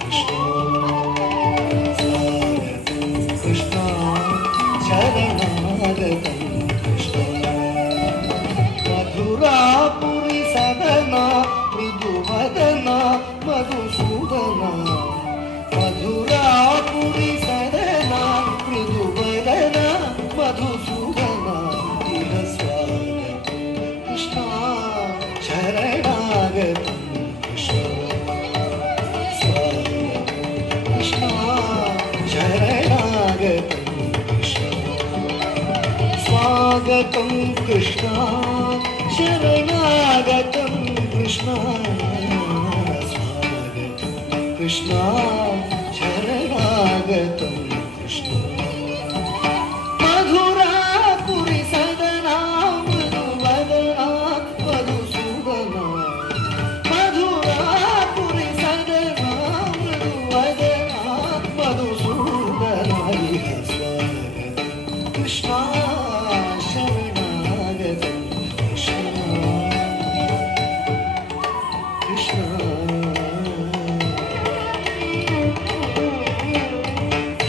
కృష్ణ కృష్ణ శరణాగతం కృష్ణ మధురాపురి సదన మృదువదన మధుసూదన మధురాపురి సదన మృదువదన మధుసూదన ఇహ స్వాగతం కృష్ణ శరణాగతం కృష్ణ స్వాగతం కృష్ణ శరణాగతం కృష్ణ స్వాగతం కృష్ణ శరణాగతం కృష్ణ మధురాపురి సదనా మృదువదనా మధుసూదనా మధురాపురి సదనా మృదువదనా మధుసూదనా ఇహ స్వాగతం కృష్ణ శరణాగతం కృష్ణ కృష్ణ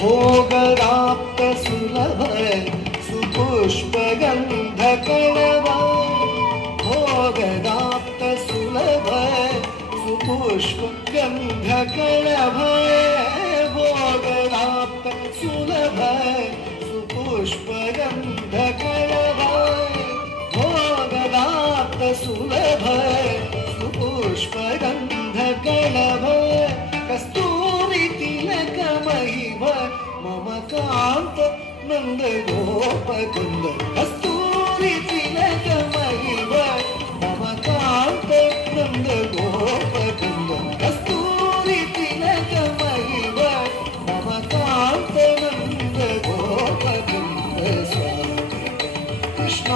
భోగదాప్త సులభ సుపుష్పగంధ కళవ భోగదాప్త సులభ సుపుష్పగంధ కళవ భోగదాప్త సులభ సుపుష్పగంధ కళవ భోగదాప్త సులభ సుపుష్పగంధ కళవ కస్తూరి తిలక మహిమ మమ కాంత నంద గోపకుంద కస్తూరి తిలక మహిమ మమ కాంత నంద గోపకుంద కస్తూరి తిలక మహిమ మమ కాంత నంద గోపకుంద స్వాగతం కృష్ణ